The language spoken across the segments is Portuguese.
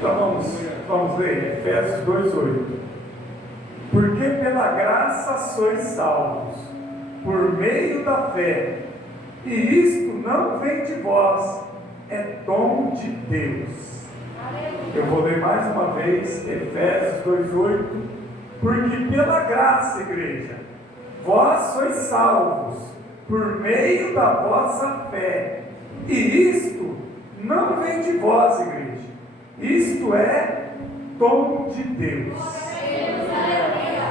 Então vamos ler Efésios 2:8. Porque pela graça sois salvos, por meio da fé, e isto não vem de vós, é dom de Deus. Eu vou ler mais uma vez, Efésios 2:8. Porque pela graça, igreja, vós sois salvos, por meio da vossa fé, e isto não vem de vós, igreja, isto é dom de Deus.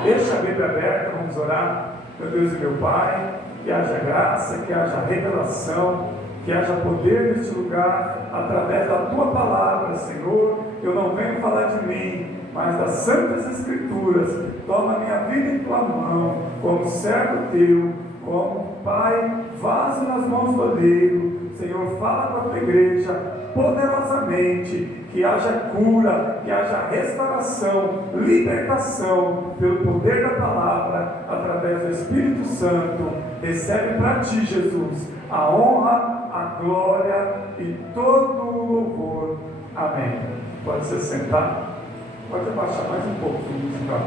Deixa a Bíblia aberta, vamos orar. Meu Deus e meu Pai, que haja graça, que haja revelação, que haja poder neste lugar, através da Tua palavra, Senhor. Eu não venho falar de mim, mas das Santas Escrituras. Toma minha vida em Tua mão, como servo Teu, como Pai, vaso nas mãos do oleiro. Senhor, fala com a Tua igreja poderosamente, que haja cura, que haja restauração, libertação, pelo poder da palavra, através do Espírito Santo. Recebe para Ti, Jesus, a honra, a glória e todo o louvor. Amém. Pode se sentar. Pode abaixar mais um pouco o musical.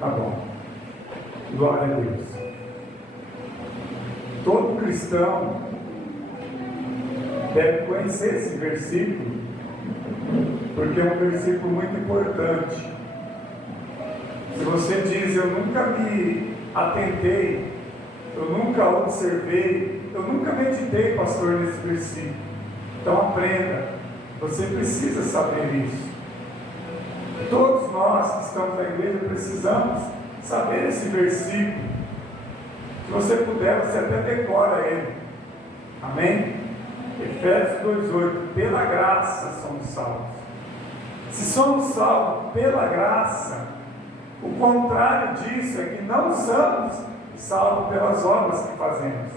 Tá bom. Glória a Deus. Todo cristão deve conhecer esse versículo, porque é um versículo muito importante. Se você diz, eu nunca me atentei, eu nunca observei, eu nunca meditei, pastor, nesse versículo, então aprenda, você precisa saber isso. Todos nós que estamos na igreja precisamos saber esse versículo. Se você puder, você até decora ele. Amém? Efésios 2:8. Pela graça somos salvos. Se somos salvos pela graça, o contrário disso é que não somos salvos pelas obras que fazemos.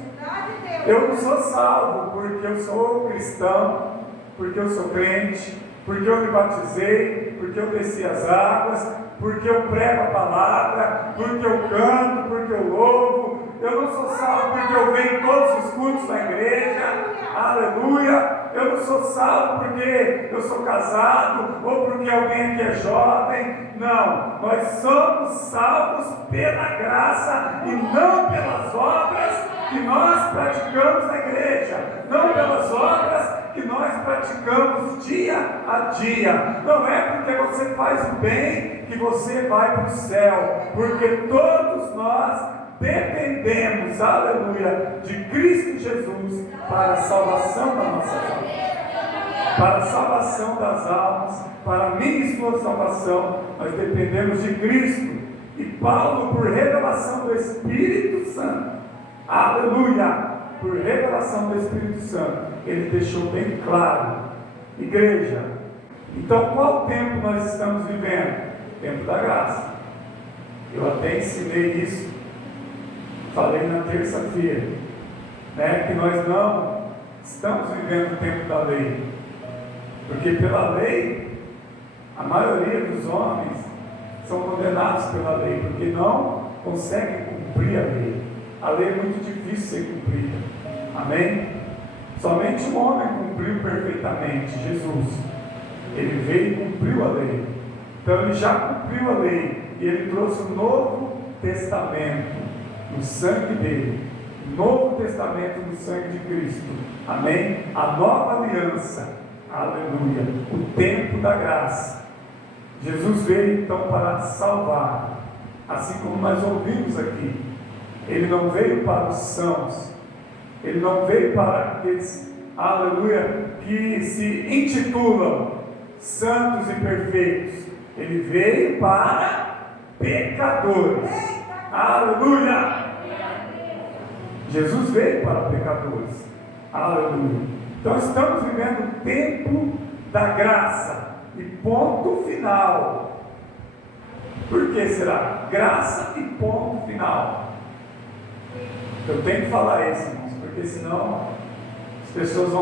Eu não sou salvo porque eu sou cristão, porque eu sou crente, porque eu me batizei, porque eu desci as águas, porque eu prego a palavra, porque eu canto, porque eu louvo. Eu não sou salvo porque eu venho em todos os cultos da igreja, aleluia. Eu não sou salvo porque eu sou casado, ou porque alguém aqui é jovem. Não, nós somos salvos pela graça e não pelas obras que nós praticamos na igreja, não pelas obras que nós praticamos dia a dia. Não é porque você faz o bem que você vai para o céu, porque todos nós dependemos, aleluia, de Cristo Jesus para a salvação da nossa alma, para a salvação das almas, para a minha e sua salvação. Nós dependemos de Cristo. E Paulo, por revelação do Espírito Santo, aleluia, por revelação do Espírito Santo, ele deixou bem claro, igreja, então qual tempo nós estamos vivendo? Tempo da graça. Eu até ensinei isso, falei na terça-feira, que nós não estamos vivendo o tempo da lei, porque pela lei, a maioria dos homens são condenados pela lei, porque não conseguem cumprir a lei. A lei é muito difícil de ser cumprida, amém? Somente um homem cumpriu perfeitamente, Jesus. Ele veio e cumpriu a lei, então ele já cumpriu a lei, e ele trouxe o Novo Testamento, no sangue dele, Novo Testamento no sangue de Cristo, amém? A nova aliança, aleluia, o tempo da graça. Jesus veio então para salvar, assim como nós ouvimos aqui. Ele não veio para os sãos, ele não veio para aqueles, aleluia, que se intitulam santos e perfeitos. Ele veio para pecadores, aleluia. Jesus veio para pecadores, aleluia. Então estamos vivendo o tempo da graça, e ponto final. Por que será? Graça e ponto final. Eu tenho que falar isso, irmãos, porque senão as pessoas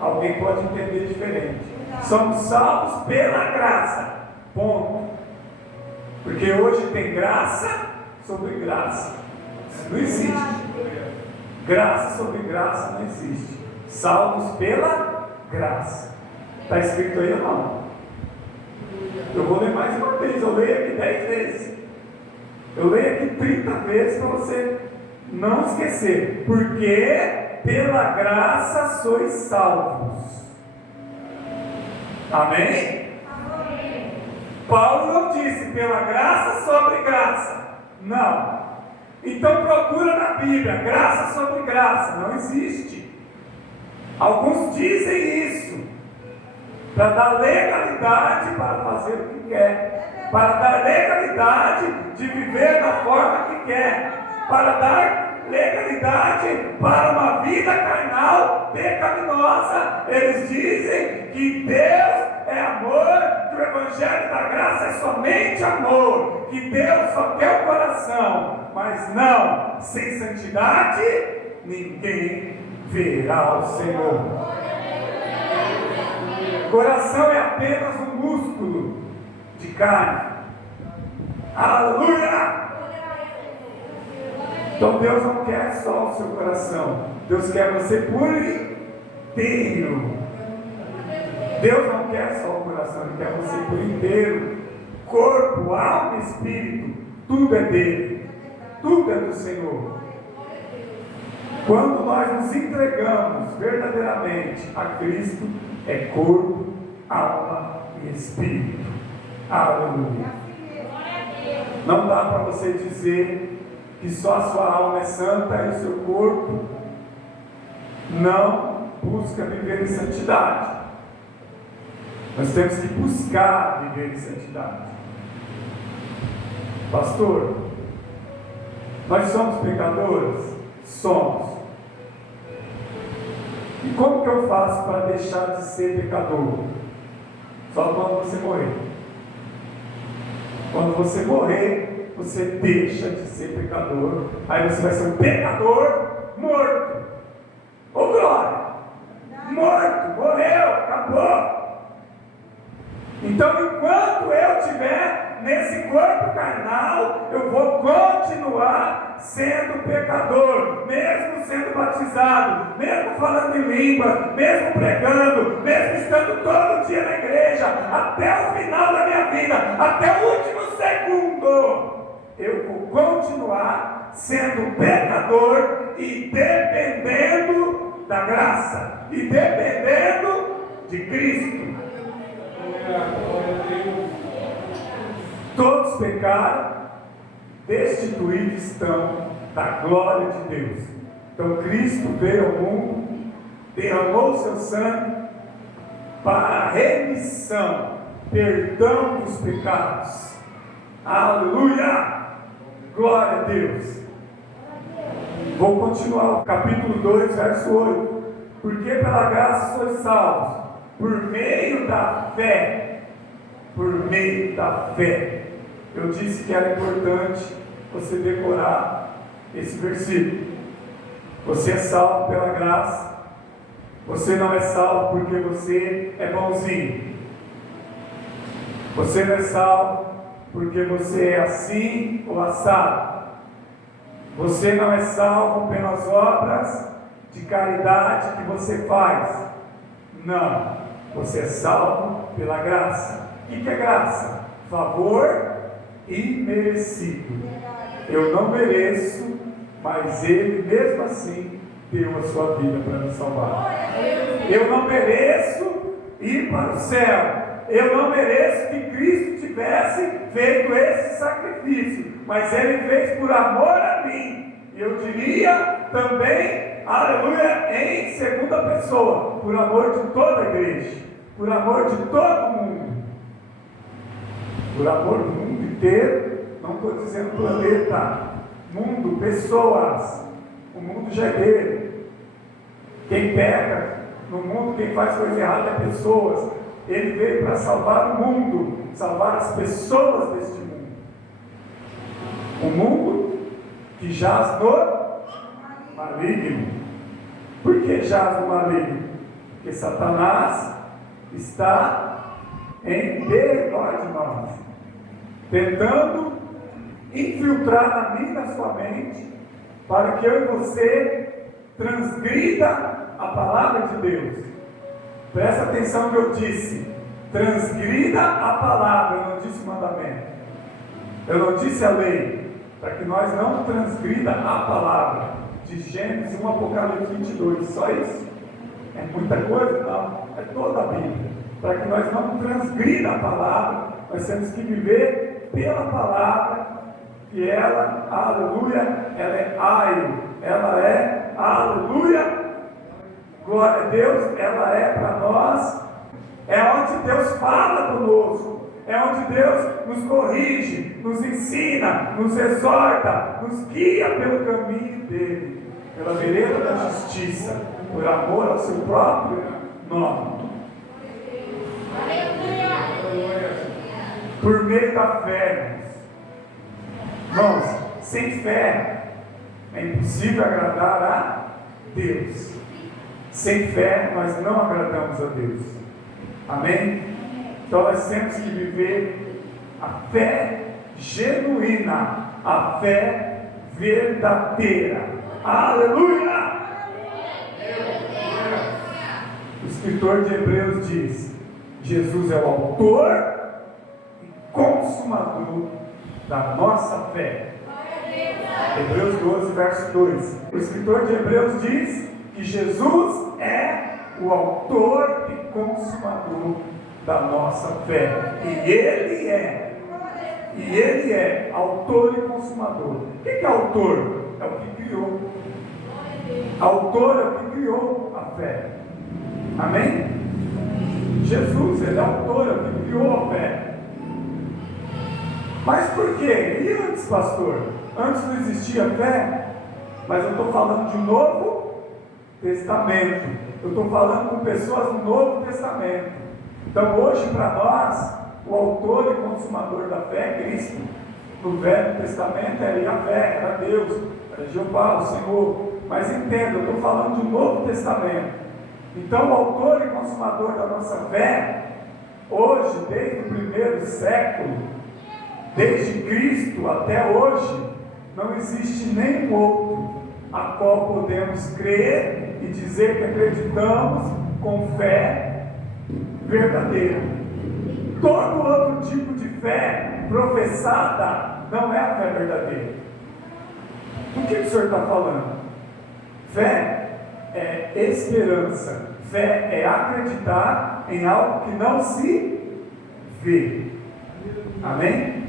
alguém pode entender diferente. Somos salvos pela graça, ponto. Porque hoje tem graça sobre graça. Isso não existe. Graça sobre graça não existe. Salvos pela graça. Está escrito aí ou não? Eu vou ler mais uma vez, eu leio aqui 10 vezes. Eu leio aqui 30 vezes para você não esquecer. Porque pela graça sois salvos. Amém? Amém. Paulo não disse pela graça sobre graça. Não. Então procura na Bíblia, graça sobre graça. Não existe. Alguns dizem isso para dar legalidade para fazer o que quer, para dar legalidade de viver da forma que quer, para dar legalidade para uma vida carnal pecaminosa. Eles dizem que Deus é amor, que o Evangelho da Graça é somente amor, que Deus só quer o coração. Mas não, sem santidade ninguém verá o Senhor. Coração é apenas um músculo de carne. Aleluia! Então Deus não quer só o seu coração, Deus quer você por inteiro. Deus não quer só o coração, Ele quer você por inteiro. Corpo, alma e espírito, tudo é dele, tudo é do Senhor. Quando nós nos entregamos verdadeiramente a Cristo, é corpo, alma e espírito. Aleluia. Não dá para você dizer que só a sua alma é santa e o seu corpo não busca viver em santidade. Nós temos que buscar viver em santidade. Pastor, nós somos pecadores? Somos. E como que eu faço para deixar de ser pecador? Só quando você morrer. Quando você morrer, você deixa de ser pecador. Aí você vai ser um pecador morto. Ô glória! Morto, morreu, acabou. Então, enquanto eu estiver nesse corpo carnal, eu vou continuar sendo pecador, mesmo sendo batizado, mesmo falando em língua, mesmo pregando, mesmo estando todo dia na igreja, até o final da minha vida, até o último segundo, eu vou continuar sendo pecador e dependendo da graça, e dependendo de Cristo. Todos pecaram, destituídos estão da glória de Deus. Então Cristo veio ao mundo, derramou seu sangue para a remissão, perdão dos pecados. Aleluia! Glória a Deus. Vou continuar o capítulo 2, verso 8. Porque pela graça sois salvos, por meio da fé. Por meio da fé. Eu disse que era importante você decorar esse versículo. Você é salvo pela graça. Você não é salvo porque você é bonzinho. Você não é salvo porque você é assim ou assado. Você não é salvo pelas obras de caridade que você faz. Não. Você é salvo pela graça. O que é graça? Favor imerecido. Eu não mereço, mas Ele mesmo assim deu a sua vida para me salvar. Eu não mereço ir para o céu. Eu não mereço que Cristo tivesse feito esse sacrifício, mas Ele fez por amor a mim. E eu diria também, aleluia, em segunda pessoa, por amor de toda a igreja, por amor de todo mundo. Por amor do mundo inteiro, não estou dizendo planeta, mundo, pessoas. O mundo já é dele. Quem peca no mundo, quem faz coisa errada é pessoas. Ele veio para salvar o mundo, salvar as pessoas deste mundo. O mundo que jaz no maligno. Por que jaz no maligno? Porque Satanás está em derredor de nós, tentando infiltrar na minha e na sua mente, para que eu e você transgrida a palavra de Deus. Presta atenção no que eu disse. transgrida a palavra, eu não disse o mandamento, eu não disse a lei, para que nós não transgrida a palavra, de Gênesis 1 Apocalipse 22, só isso. É muita coisa? Não, é toda a Bíblia. Para que nós não transgrida a palavra, nós temos que viver pela palavra, que ela, aleluia, ela é aio, ela é, aleluia, glória a Deus, ela é para nós, é onde Deus fala conosco, é onde Deus nos corrige, nos ensina, nos exorta, nos guia pelo caminho dele, pela vereda da justiça, por amor ao seu próprio nome. Por meio da fé, irmãos, sem fé é impossível agradar a Deus. Sem fé nós não agradamos a Deus. Amém? Então nós temos que viver a fé genuína, a fé verdadeira. Aleluia! O escritor de Hebreus diz: Jesus é o autor e consumador da nossa fé. Hebreus 12, verso 2. O escritor de Hebreus diz que Jesus é o autor e consumador da nossa fé. E Ele é autor e consumador. O que é autor? É o que criou. Autor é o que criou a fé. Amém? Jesus, Ele é autor, é o que criou a fé. Mas por quê? E antes, pastor? Antes não existia fé? Mas eu estou falando de um Novo Testamento. Eu estou falando com pessoas do Novo Testamento. Então hoje para nós, o autor e consumador da fé é Cristo. No Velho Testamento era Yahvé, era Deus, era Jeová, o Senhor. Mas entenda, eu estou falando de um Novo Testamento. Então o autor e consumador da nossa fé, hoje, desde o primeiro século, desde Cristo até hoje, não existe nenhum outro a qual podemos crer e dizer que acreditamos com fé verdadeira. Todo outro tipo de fé professada não é a fé verdadeira. O que o senhor está falando? Fé é esperança. Fé é acreditar em algo que não se vê. Amém?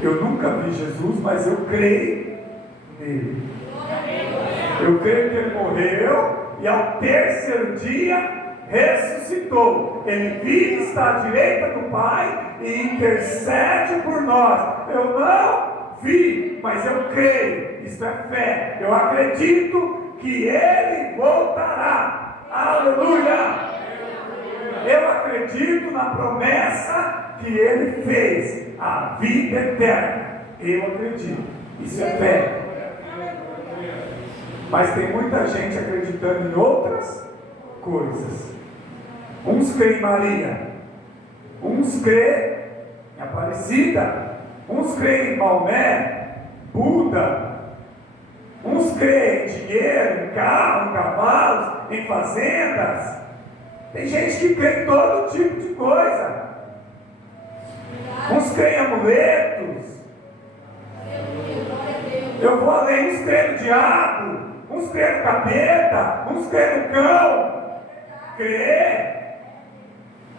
Eu nunca vi Jesus, mas eu creio nele. Eu creio que ele morreu e ao terceiro dia ressuscitou. Ele vive, está à direita do Pai e intercede por nós. Eu não vi, mas eu creio. Isso é fé. Eu acredito que ele voltará. Aleluia! Eu acredito na promessa que ele fez, a vida eterna. Eu acredito. Isso é fé. Mas tem muita gente acreditando em outras coisas. Uns creem em Maria, uns creem em Aparecida, uns creem em Maomé, Buda, uns creem em dinheiro, em carro, em cavalos, em fazendas. Tem gente que crê em todo tipo de coisa. Uns creem em amuletos. Eu vou além, uns creem no diabo, uns creem no capeta, uns creem no cão. Crê.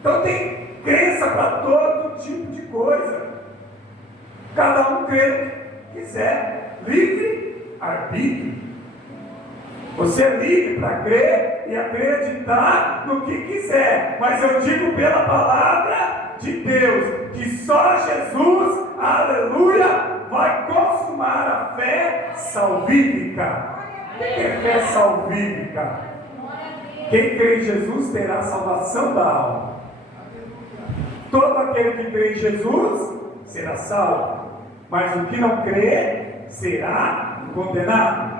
Então tem crença para todo tipo de coisa. Cada um crê no que quiser. Livre arbítrio. Você é livre para crer e acreditar no que quiser. Mas eu digo pela palavra de Deus que só Jesus, aleluia, vai consumar a fé salvífica. O que é fé salvífica? Quem crê em Jesus terá a salvação da alma. Todo aquele que crê em Jesus será salvo, mas o que não crê será condenado.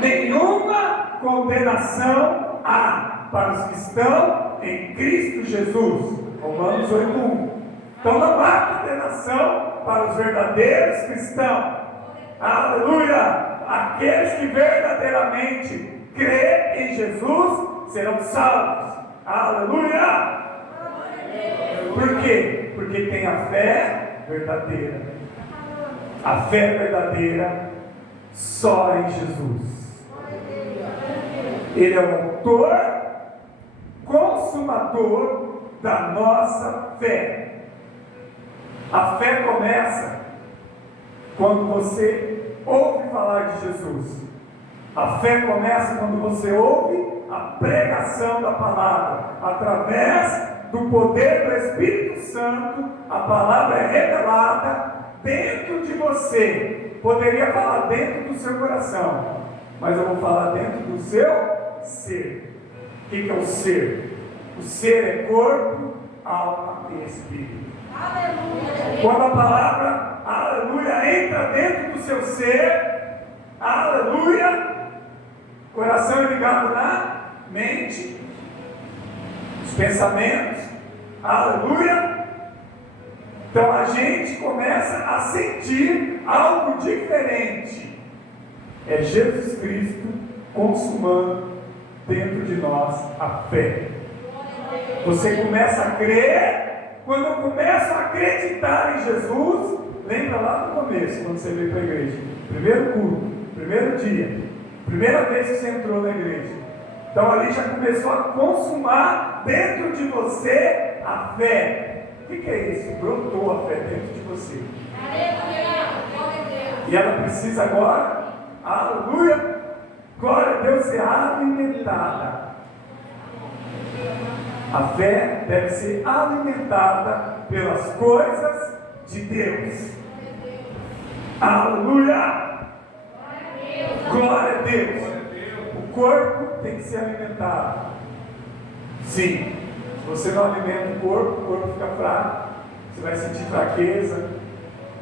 Nenhuma condenação há para os que estão em Cristo Jesus. Romanos 8:1. Então não há condenação para os verdadeiros cristãos. Aleluia! Aqueles que verdadeiramente crê em Jesus serão salvos. Aleluia! Por quê? Porque tem a fé verdadeira. A fé verdadeira só em Jesus. Ele é o autor, consumador da nossa fé. A fé começa quando você ouve falar de Jesus. A fé começa quando você ouve a pregação da palavra. Através do poder do Espírito Santo, a palavra é revelada dentro de você. Poderia falar dentro do seu coração, mas eu vou falar dentro do seu ser. O que é o ser? O ser é corpo, alma e espírito. Aleluia. Quando a palavra aleluia entra dentro do seu ser, aleluia, o coração é ligado na mente, os pensamentos, aleluia. Então a gente começa a sentir algo diferente. É Jesus Cristo consumando dentro de nós a fé. Você começa a crer. Quando eu começo a acreditar em Jesus, lembra lá no começo, quando você veio para a igreja, primeiro culto, primeiro dia, primeira vez que você entrou na igreja. Então ali já começou a consumar dentro de você a fé. O que é isso? Brotou a fé dentro de você. E ela precisa agora, aleluia, glória a Deus, ser alimentada. A fé deve ser alimentada pelas coisas de Deus. Aleluia! Glória a Deus! O corpo tem que ser alimentado. Sim, se você não alimenta o corpo fica fraco. Você vai sentir fraqueza,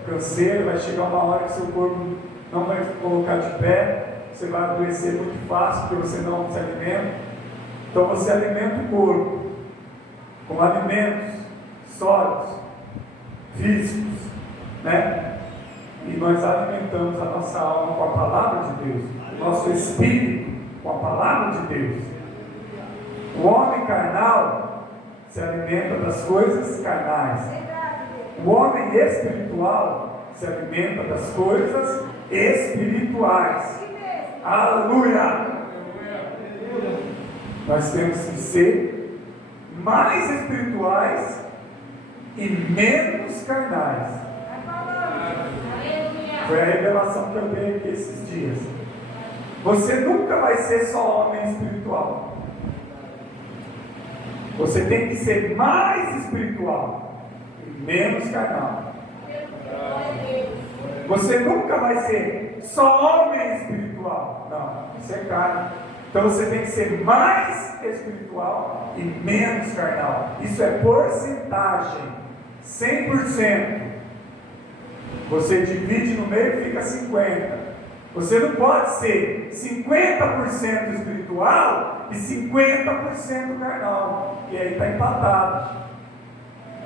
canseiro, vai chegar uma hora que seu corpo não vai colocar de pé. Você vai adoecer muito fácil porque você não se alimenta. Então você alimenta o corpo com alimentos sólidos, físicos, né? E nós alimentamos a nossa alma com a palavra de Deus, o nosso espírito com a palavra de Deus. O homem carnal se alimenta das coisas carnais. O homem espiritual se alimenta das coisas espirituais. Aleluia! Nós temos que ser mais espirituais e menos carnais. Foi a revelação que eu dei aqui esses dias. Você nunca vai ser só homem espiritual. Você tem que ser mais espiritual e menos carnal. Você nunca vai ser só homem espiritual. Não, isso é carne. Então você tem que ser mais espiritual e menos carnal. Isso é porcentagem. 100%. Você divide no meio e fica 50%. Você não pode ser 50% espiritual e 50% carnal. E aí está empatado.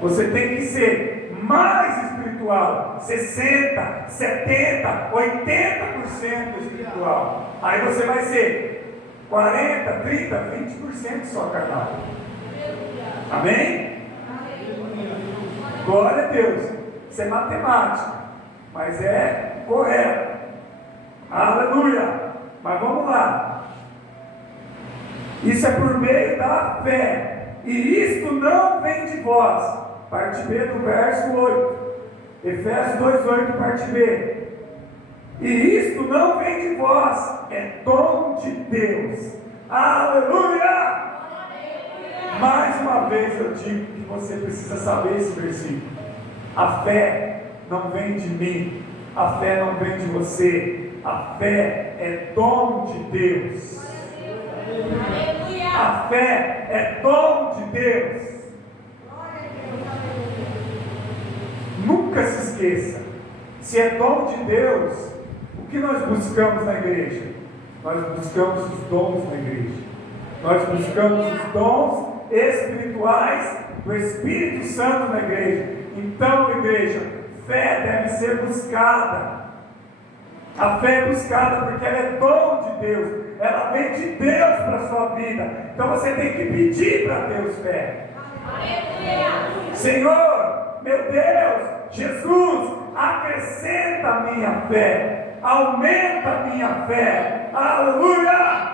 Você tem que ser mais espiritual. 60%, 70%, 80% espiritual. Aí você vai ser 40%, 30%, 20% só carnal. Amém? Glória a Deus. Isso é matemática, mas é correto. Aleluia. Mas vamos lá. Isso é por meio da fé. E isto não vem de vós. Parte B do verso 8. Efésios 2:8, parte B. E isto não vem de vós, é dom de Deus. Aleluia! Mais uma vez eu digo que você precisa saber esse versículo. A fé não vem de mim, a fé não vem de você, a fé é dom de Deus. A fé é dom de Deus. Nunca se esqueça, se é dom de Deus, o que nós buscamos na igreja? Nós buscamos os dons na igreja. Nós buscamos os dons espirituais do Espírito Santo na igreja. Então, igreja, fé deve ser buscada. A fé é buscada porque ela é dom de Deus. Ela vem de Deus para a sua vida. Então você tem que pedir para Deus fé. Senhor, meu Deus, Jesus, acrescenta a minha fé. Aumenta a minha fé. Aleluia!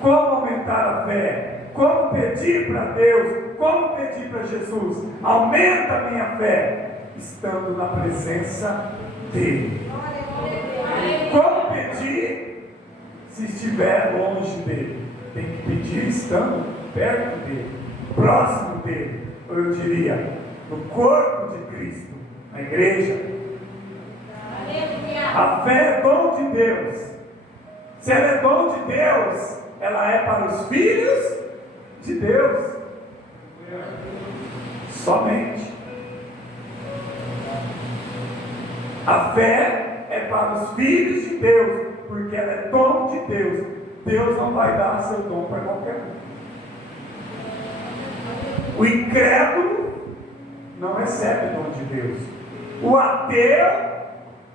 Como aumentar a fé? Como pedir para Deus? Como pedir para Jesus? Aumenta a minha fé, estando na presença dEle. Como pedir se estiver longe dEle? Tem que pedir estando perto dEle, próximo dEle, ou eu diria, no corpo de Cristo, na igreja. A fé é dom de Deus. Se ela é dom de Deus, ela é para os filhos de Deus. Somente. A fé é para os filhos de Deus, porque ela é dom de Deus. Deus não vai dar seu dom para qualquer um. O incrédulo não recebe dom de Deus. O ateu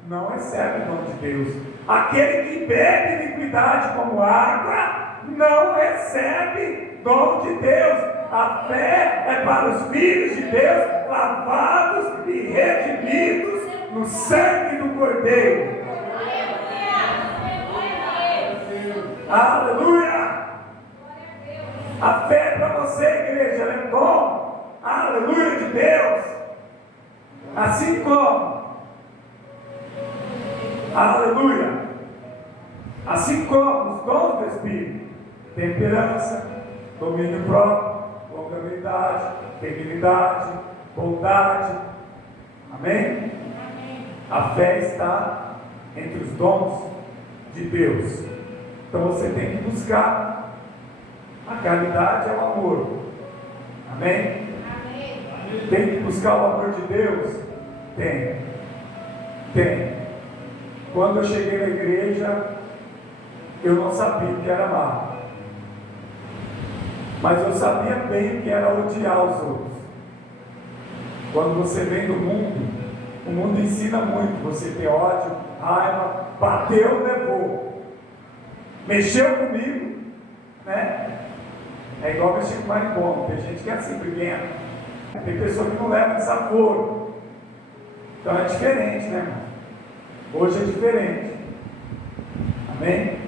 não recebe dom de Deus. Aquele que bebe iniquidade como água não recebe dom de Deus. A fé é para os filhos de Deus, lavados e redimidos no sangue do Cordeiro. Aleluia! A fé é para você, igreja, ela é dom. Aleluia de Deus. Assim como, aleluia, assim como os dons do Espírito, temperança, domínio próprio, longanimidade, benignidade, bondade. Amém? A fé está entre os dons de Deus. Então você tem que buscar. A caridade é o amor. Amém? Tem que buscar o amor de Deus? Tem. Quando eu cheguei na igreja, eu não sabia o que era amar. Mas eu sabia bem o que era odiar os outros. Quando você vem do mundo, o mundo ensina muito. Você ter ódio, raiva, bateu, levou. Mexeu comigo, né? É igual mexer com marimbondo. Tem gente que é assim, briguenta. Tem pessoa que não leva desaforo. Então é diferente, né, irmão? Hoje é diferente. Amém?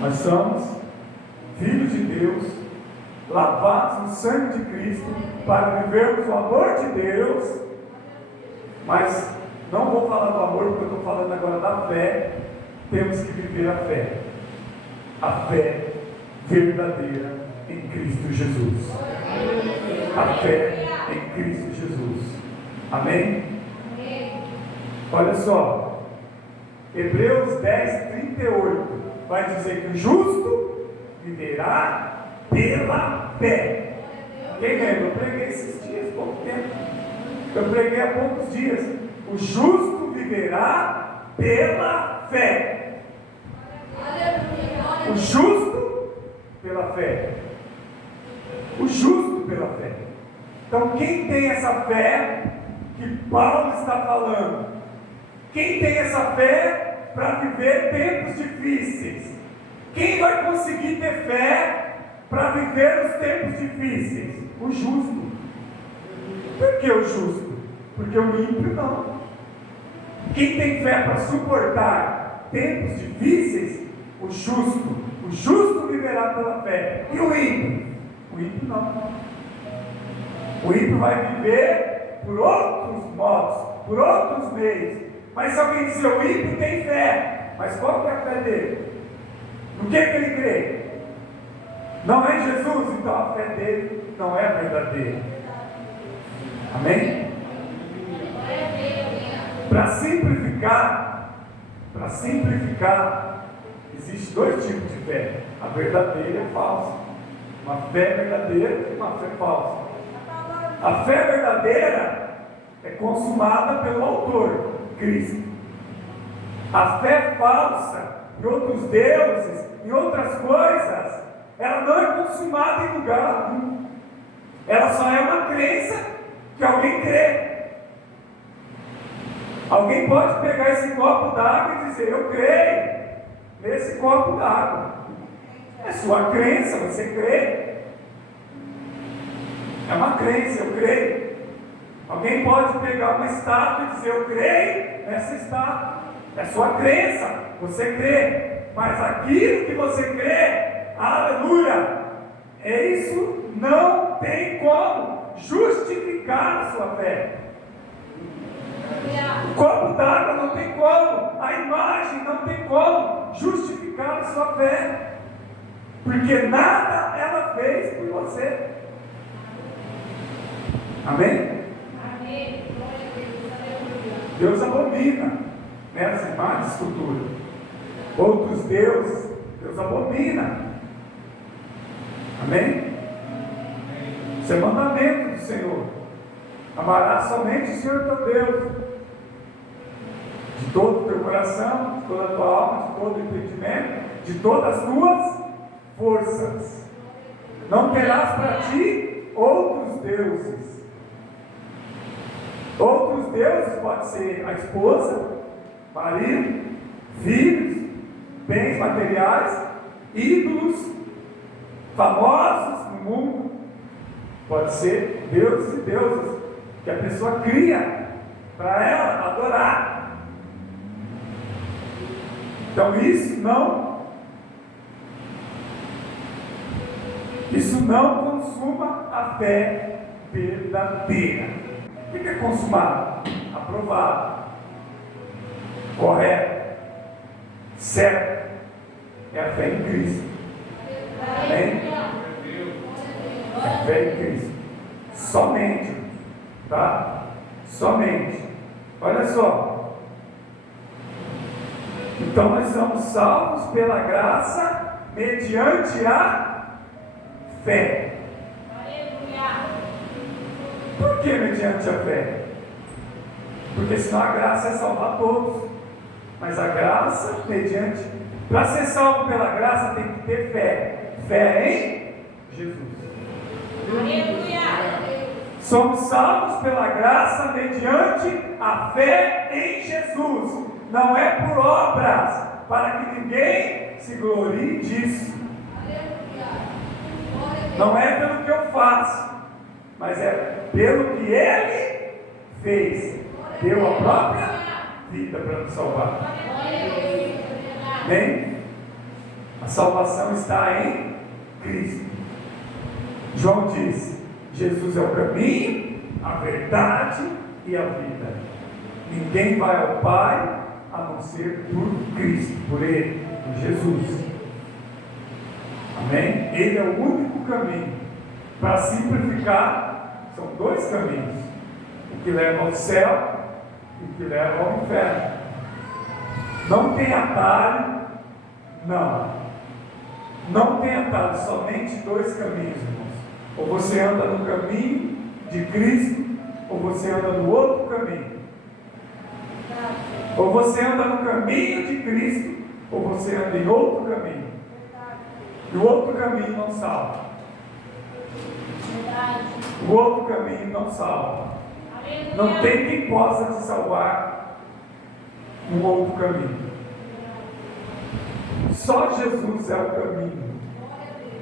Nós somos filhos de Deus, lavados no sangue de Cristo, para vivermos o amor de Deus. Mas não vou falar do amor, porque eu estou falando agora da fé. Temos que viver a fé. A fé verdadeira em Cristo Jesus. A fé em Cristo Jesus. Amém? Olha só, Hebreus 10, 38 vai dizer que o justo viverá pela fé. Quem lembra? Eu preguei esses dias, pouco tempo. Eu preguei há poucos dias. O justo viverá pela fé. O justo pela fé. O justo pela fé. Então quem tem essa fé que Paulo está falando? Quem tem essa fé para viver tempos difíceis? Quem vai conseguir ter fé para viver os tempos difíceis? O justo. Por que o justo? Porque o ímpio não. Quem tem fé para suportar tempos difíceis? O justo. O justo viverá pela fé. E o ímpio? O ímpio não. O ímpio vai viver por outros modos, por outros meios. Mas se alguém dizer o ímpio tem fé, mas qual que é a fé dele? No que ele crê? Não é em Jesus, então a fé dele não é verdadeira. Amém? Para simplificar, existem dois tipos de fé: a verdadeira e a falsa. Uma fé verdadeira e uma fé falsa. A fé verdadeira é consumada pelo autor, Cristo. A fé falsa em outros deuses, em outras coisas, ela não é consumada em lugar algum. Ela só é uma crença que alguém crê. Alguém pode pegar esse copo d'água e dizer: eu creio nesse copo d'água. É sua crença, você crê. É uma crença, eu creio. Alguém pode pegar uma estátua e dizer: eu creio nessa estátua. É sua crença, você crê. Mas aquilo que você crê, aleluia, isso não tem como justificar a sua fé. O copo d'água não tem como, a imagem não tem como justificar a sua fé, porque nada ela fez por você. Amém? Amém. Deus abomina nessa imagem de escultura. Outros deuses, Deus abomina. Amém? Isso é mandamento do Senhor. Amarás somente o Senhor teu Deus, de todo o teu coração, de toda a tua alma, de todo o entendimento, de todas as tuas forças. Não terás para ti outros deuses. Outros deuses pode ser a esposa, marido, filhos, bens materiais, ídolos famosos no mundo. Pode ser deuses e deusas que a pessoa cria para ela adorar. Então isso não consuma a fé verdadeira. O que é consumado? Aprovado, correto, certo. É a fé em Cristo. Amém? É a fé em Cristo. Somente. Tá? Somente. Olha só. Então nós somos salvos pela graça mediante a fé. Por que mediante a fé? Porque senão a graça é salvar todos. Mas a graça mediante. Para ser salvo pela graça tem que ter fé. Fé em Jesus. Somos salvos pela graça mediante a fé em Jesus. Não é por obras, para que ninguém se glorie disso. Não é pelo que eu faço, mas é pelo que Ele fez. Deu a própria vida para nos salvar. Amém? A salvação está em Cristo. João diz: Jesus é o caminho, a verdade e a vida. Ninguém vai ao Pai a não ser por Cristo, por Ele, por Jesus. Amém? Ele é o único caminho. Para simplificar, são dois caminhos: o que leva ao céu e o que leva ao inferno. Não tem atalho, não tem atalho, somente dois caminhos, irmãos. Ou você anda no caminho de Cristo, ou você anda no outro caminho. Ou você anda no caminho de Cristo, ou você anda em outro caminho. E o outro caminho não salva. O outro caminho não salva. Não tem quem possa te salvar no outro caminho. Só Jesus é o caminho.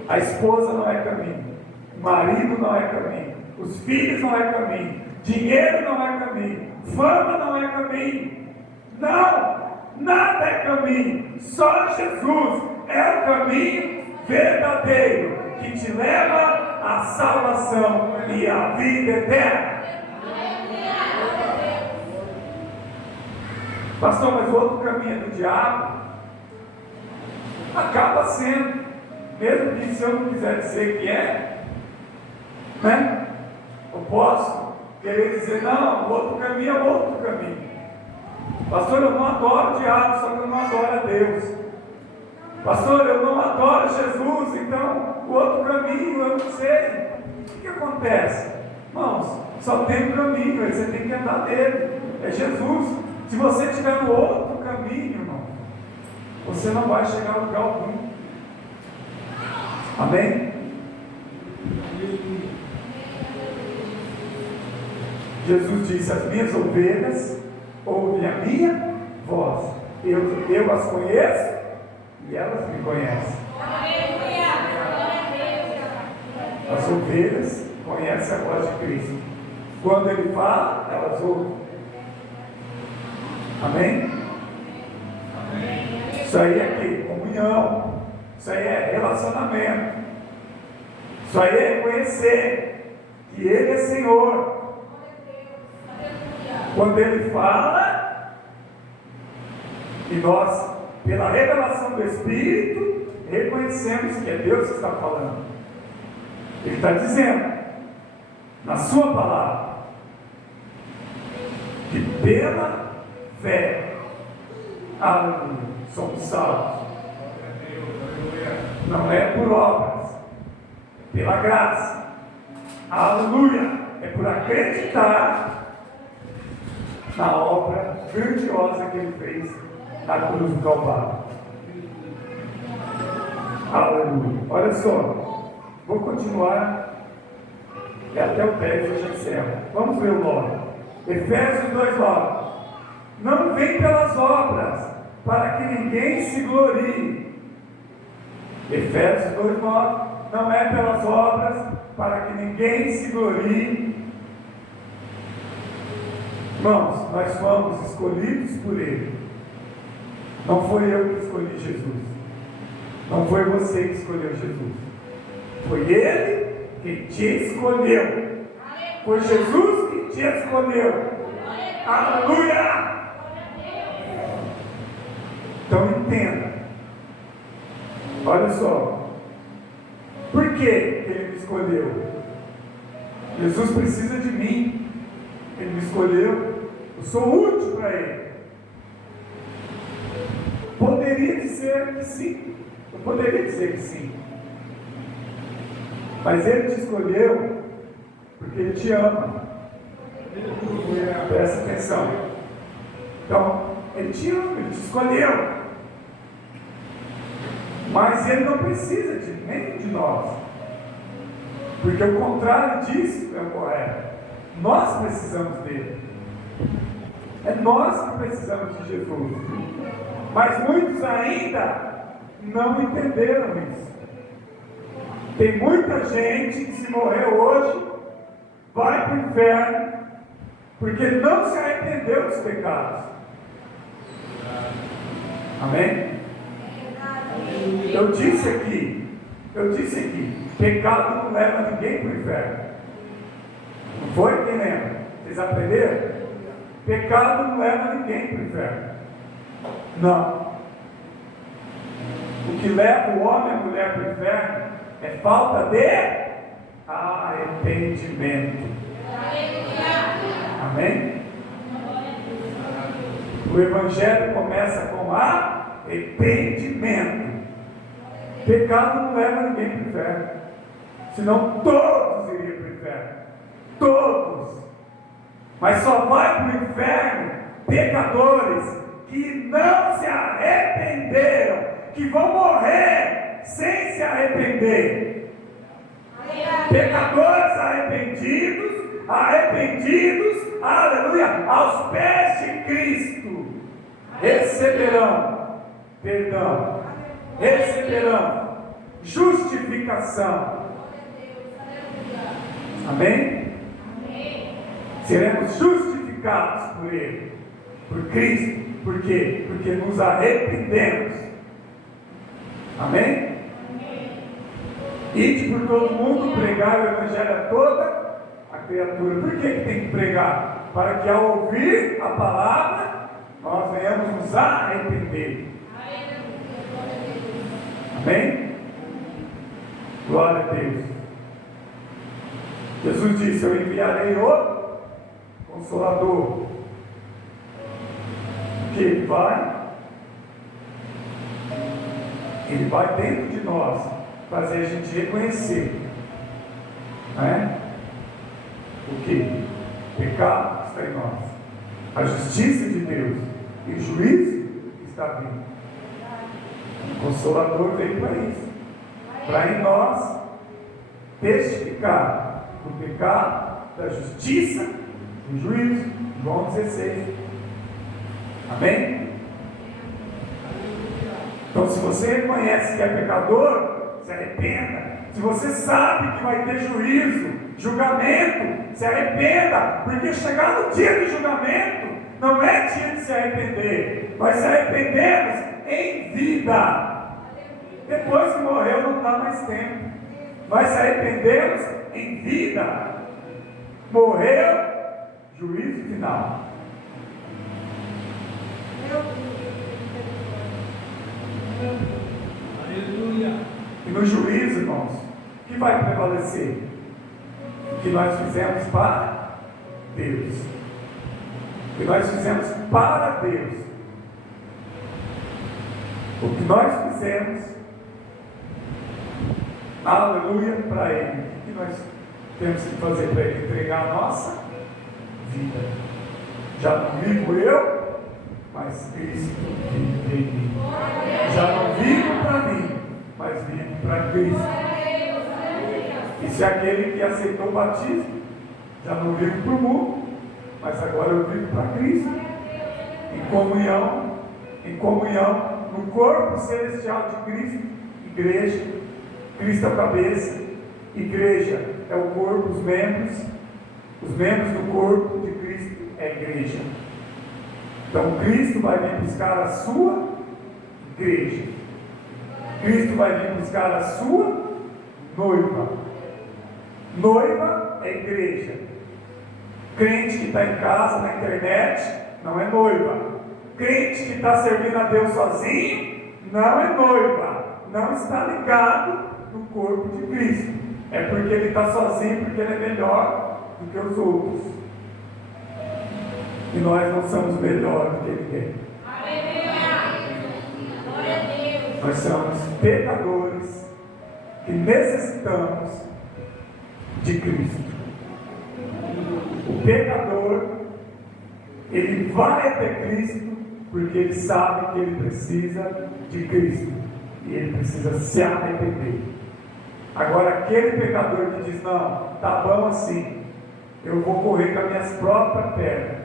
A esposa não é caminho. O marido não é caminho. Os filhos não é caminho. Dinheiro não é caminho. Fama não é caminho. Não, nada é caminho. Só Jesus é o caminho verdadeiro que te leva à salvação e à vida eterna. Pastor, mas o outro caminho é do diabo? Acaba sendo, mesmo que se eu não quiser dizer que é, né? Eu posso querer dizer: não, o outro caminho é o outro caminho. Pastor, eu não adoro o diabo, só que eu não adoro a Deus. Pastor, eu não adoro Jesus, então o outro caminho eu não sei. O que acontece? Irmãos, só tem um caminho, aí você tem que andar nele, é Jesus. Se você estiver no outro caminho, irmão, você não vai chegar a lugar algum. Amém? Jesus disse: as minhas ovelhas ouvem a minha voz. Eu as conheço e elas me conhecem. As ovelhas conhecem a voz de Cristo. Quando Ele fala, elas ouvem. Amém? Isso aí é aqui, comunhão. Isso aí é relacionamento. Isso aí é reconhecer que Ele é Senhor. Quando Ele fala, e nós, pela revelação do Espírito, reconhecemos que é Deus que está falando. Ele está dizendo, na sua palavra, que pela fé, aleluia, somos salvos. Não é por obras, pela graça, aleluia, é por acreditar na obra grandiosa que Ele fez na cruz do Calvário. Aleluia. Olha só, vou continuar e até o 10 eu já encerro. Vamos ver o 9. Efésios 2:9. Não vem pelas obras, para que ninguém se glorie. Efésios 2:9. Não é pelas obras, para que ninguém se glorie. Irmãos, nós fomos escolhidos por Ele. Não foi eu que escolhi Jesus. Não foi você que escolheu Jesus. Foi Ele que te escolheu. Foi Jesus que te escolheu. Aleluia! Então entenda. Olha só. Por que Ele me escolheu? Jesus precisa de mim. Ele me escolheu. Eu sou útil para Ele. Poderia dizer que sim. Eu poderia dizer que sim. Mas Ele te escolheu porque Ele te ama. Presta atenção. Então, Ele te ama, Ele te escolheu. Mas Ele não precisa de nem de nós. Porque o contrário disso é o correto. Nós precisamos dele. É nós que precisamos de Jesus. Mas muitos ainda não entenderam isso. Tem muita gente que, se morrer hoje, vai para o inferno porque não se arrependeu dos pecados. Amém? Eu disse aqui, pecado não leva ninguém para o inferno. Não foi? Quem lembra? Vocês aprenderam? Pecado não leva ninguém para o inferno. Não. O que leva o homem e a mulher para o inferno é falta de arrependimento. Amém? O Evangelho começa com arrependimento. Pecado não leva ninguém para o inferno. Senão todos iriam para o inferno. Todos. Mas só vai para o inferno pecadores que não se arrependeram, que vão morrer sem se arrepender. Pecadores arrependidos, aleluia, aos pés de Cristo, receberão perdão, receberão justificação. Amém? Seremos justificados por Ele, por Cristo. Por quê? Porque nos arrependemos. Amém? Ide por todo mundo, pregar o Evangelho a toda a criatura. Por que tem que pregar? Para que ao ouvir a palavra, nós venhamos nos arrepender. Amém? Glória a Deus. Jesus disse: eu enviarei o Consolador, que Ele vai dentro de nós, fazer a gente reconhecer, não é? O que? O pecado está em nós, a justiça de Deus e o juízo está vindo. O Consolador veio para isso, para em nós testificar do pecado, da justiça, do juízo. João 16. Amém? Então, se você reconhece que é pecador, se arrependa. Se você sabe que vai ter juízo, julgamento, se arrependa, porque chegar no dia do julgamento não é dia de se arrepender, nós se arrependemos em vida. Depois que morreu não dá mais tempo, nós se arrependemos em vida. Morreu, juízo final. Aleluia. E no juízo, irmãos, o que vai prevalecer? O que nós fizemos para Deus. O que nós fizemos para Deus. O que nós fizemos, aleluia, para Ele. O que nós temos que fazer para Ele? Entregar a nossa vida. Já não vivo eu, mas Cristo vive em mim. Já não vivo para mim, mas vivo para Cristo. E se aquele que aceitou o batismo, já não vivo para o mundo, mas agora eu vivo para Cristo. Em comunhão, no corpo celestial de Cristo, igreja. Cristo é a cabeça, igreja é o corpo, os membros do corpo de Cristo é a igreja. Então Cristo vai vir buscar a sua igreja. Cristo vai vir buscar a sua noiva. Noiva é igreja. Crente que está em casa, na internet, não é noiva. Crente que está servindo a Deus sozinho, não é noiva. Não está ligado no corpo de Cristo. É porque ele está sozinho, porque ele é melhor do que os outros. E nós não somos melhores do que ninguém. Nós somos pecadores que necessitamos de Cristo. O pecador, ele vai até Cristo porque ele sabe que ele precisa de Cristo e ele precisa se arrepender. Agora, aquele pecador que diz: não, tá bom assim, eu vou correr com as minhas próprias pernas,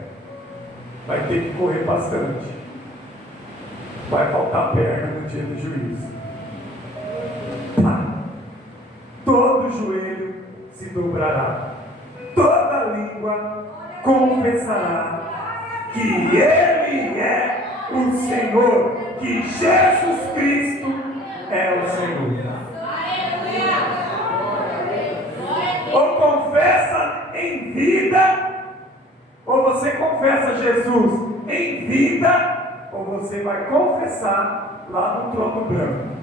vai ter que correr bastante, vai faltar perna no dia do juízo. Todo joelho se dobrará, toda língua confessará que Ele é o Senhor, que Jesus Cristo é o Senhor. Ou confessa em vida, ou você confessa Jesus em vida, ou você vai confessar lá no trono branco.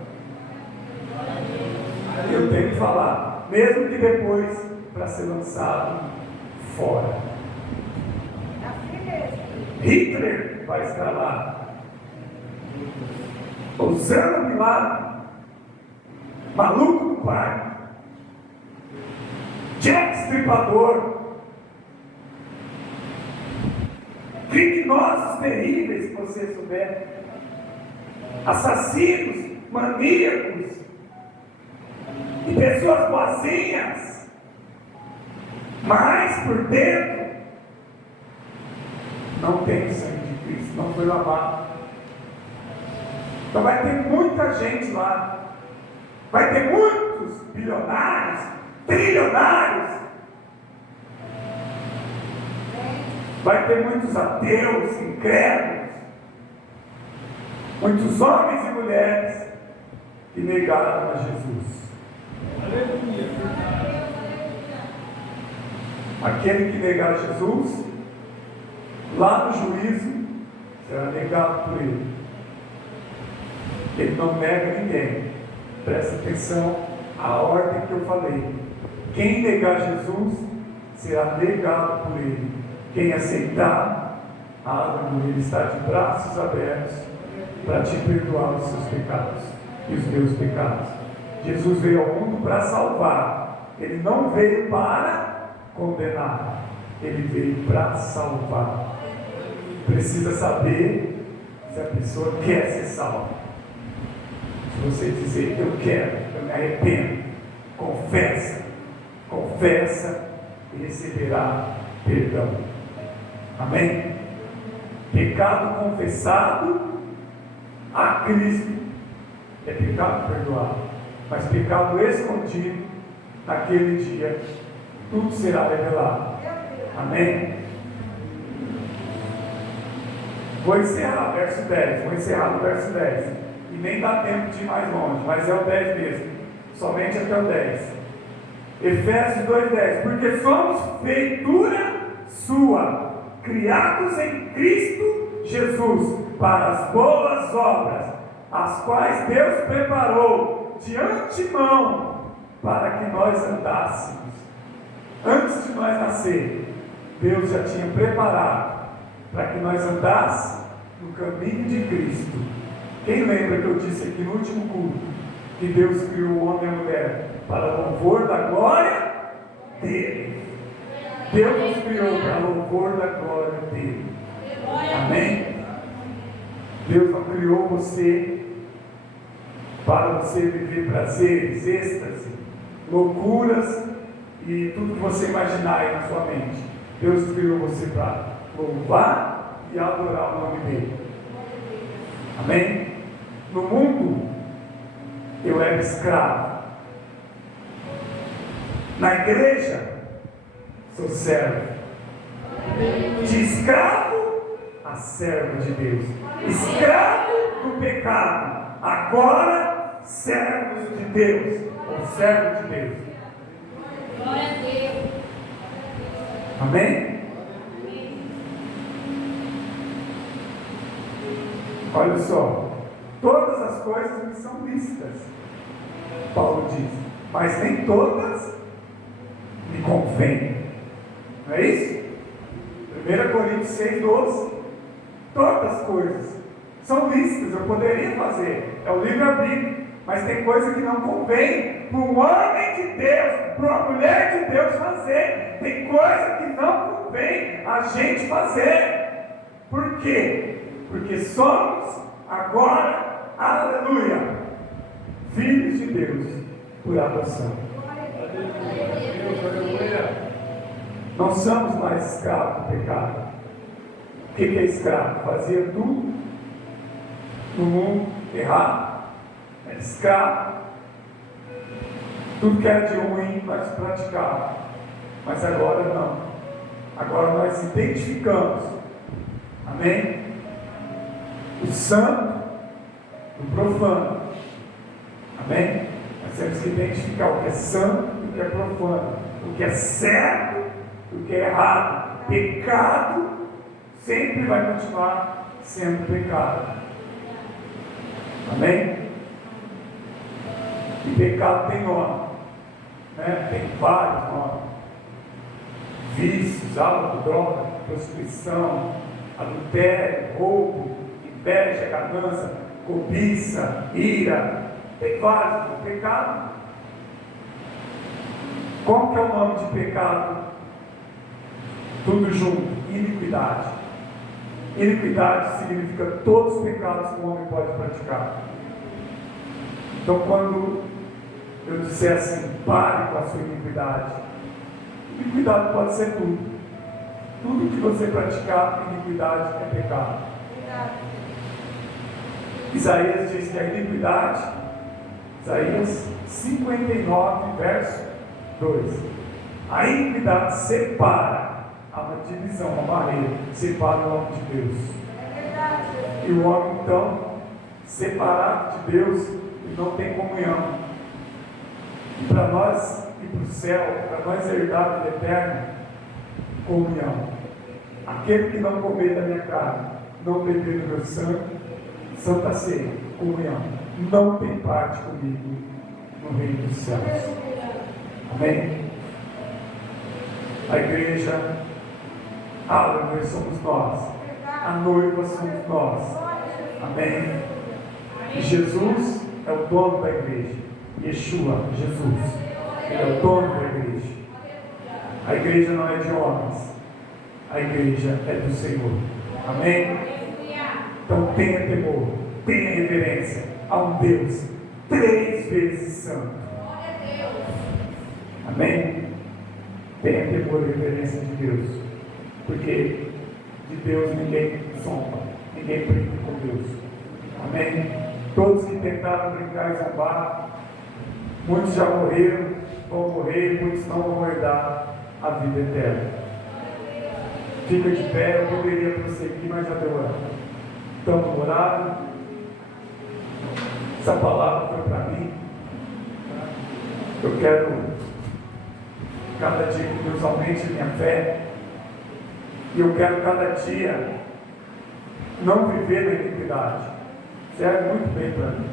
Eu tenho que falar, mesmo que depois, para ser lançado fora. Hitler vai estar lá, Osama Bin Laden, maluco do parque, Jack Stripador, criminosos terríveis, se você souber, assassinos, maníacos, e pessoas boazinhas, mas por dentro não tem o sangue de Cristo, não foi lavado. Então vai ter muita gente lá, vai ter muitos bilionários, trilionários, vai ter muitos ateus, incrédulos, muitos homens e mulheres que negaram a Jesus. Aquele que negar Jesus, lá no juízo, será negado por ele. Ele não nega ninguém. Presta atenção à ordem que eu falei. Quem negar Jesus, será negado por ele. Quem aceitar, ele está de braços abertos para te perdoar os seus pecados e os meus pecados. Jesus veio ao mundo para salvar. Ele não veio para condenar. Ele veio para salvar. Precisa saber se a pessoa quer ser salva. Se você dizer: eu quero, eu me arrependo, confessa e receberá perdão. Amém? Pecado confessado a Cristo é pecado perdoado, mas pecado escondido, naquele dia, tudo será revelado. Amém? Vou encerrar, verso 10. Vou encerrar no verso 10. E nem dá tempo de ir mais longe, mas é o 10 mesmo. Somente até o 10. Efésios 2,10. Porque somos feitura sua, criados em Cristo Jesus, para as boas obras, as quais Deus preparou de antemão para que nós andássemos. Antes de nós nascer, Deus já tinha preparado para que nós andássemos no caminho de Cristo. Quem lembra que eu disse aqui no último culto que Deus criou o homem e a mulher para louvor da glória dele? Deus nos criou para louvor da glória dele. Amém? Deus não criou você para você viver prazeres, êxtase, loucuras e tudo que você imaginar aí na sua mente. Deus criou você para louvar e adorar o nome dele. Amém? No mundo, eu era escravo. Na igreja, sou servo. De escravo a servo de Deus. Escravo do pecado. Agora, servos de Deus. Ou servo de Deus. Glória a Deus. Amém? Olha só, todas as coisas me são lícitas, Paulo diz, mas nem todas me convêm. Não é isso? 1 Coríntios 6,12. Todas as coisas são lícitas, eu poderia fazer, é o livre-arbítrio, mas tem coisa que não convém para um homem de Deus, para uma mulher de Deus fazer. Tem coisa que não convém a gente fazer. Por quê? Porque somos agora, aleluia, filhos de Deus por adoção. Não somos mais escravos do pecado. O que é escravo? Fazia tudo no mundo errado. É escravo. Tudo que era de ruim nós praticávamos. Mas agora não. Agora nós identificamos. Amém? O santo do profano. Amém? Nós temos que identificar o que é santo e o que é profano, o que é certo e o que é errado. Pecado sempre vai continuar sendo pecado. Amém? E pecado tem nome, né? Tem vários nomes: vícios, álcool, droga, prostituição, adultério, roubo, inveja, ganância, cobiça, ira. Tem vários. Pecado. Qual que é o nome de pecado? Tudo junto: iniquidade. Iniquidade significa todos os pecados que o homem pode praticar. Então, quando eu disser assim, pare com a sua iniquidade, iniquidade pode ser tudo. Tudo que você praticar, iniquidade é pecado. Isaías diz que a iniquidade, Isaías 59, verso 2, a iniquidade separa, há uma divisão, uma barreira, separa o homem de Deus. E o homem, então, separado de Deus, não tem comunhão. E para nós ir para o céu, para nós herdar a vida eterna, comunhão. Aquele que não comer da minha carne, não beber do meu sangue, santa ceia, comunhão, não tem parte comigo no reino dos céus. Amém? A igreja, aleluia, somos nós. A noiva somos nós. Amém? E Jesus é o dono da igreja. Yeshua, Jesus, Ele é o dono da igreja. A igreja não é de homens, a igreja é do Senhor. Amém? Então tenha temor, tenha reverência a um Deus 3 vezes santo. Amém? Tenha temor e reverência de Deus, porque de Deus ninguém zomba. Ninguém brinca com Deus. Amém? Todos que tentaram brincar e zombar, muitos já morreram, vão morrer, muitos não vão herdar a vida eterna. Fica de pé, eu poderia prosseguir, mas já deu hora. Estamos no horário. Essa palavra foi para mim. Eu quero cada dia que Deus aumente a minha fé. E eu quero cada dia não viver na iniquidade. Serve muito bem para mim.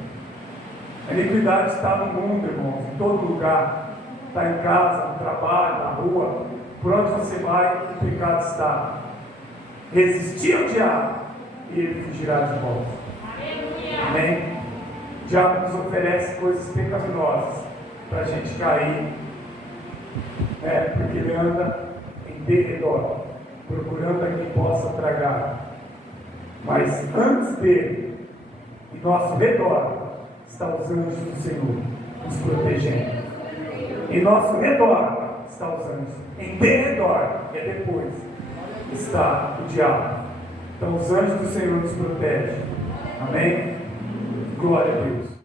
A iniquidade está no mundo, irmãos, em todo lugar. Está em casa, no trabalho, na rua. Por onde você vai, o pecado está. Resistir ao diabo e ele fugirá de vós. Amém? O diabo nos oferece coisas pecaminosas para a gente cair. Porque ele anda em derredor, procurando a quem possa tragar. Mas antes dele, em nosso redor, estão os anjos do Senhor nos protegendo. Em nosso redor estão os anjos. Em derredor, e depois, está o diabo. Então os anjos do Senhor nos protegem. Amém? Glória a Deus.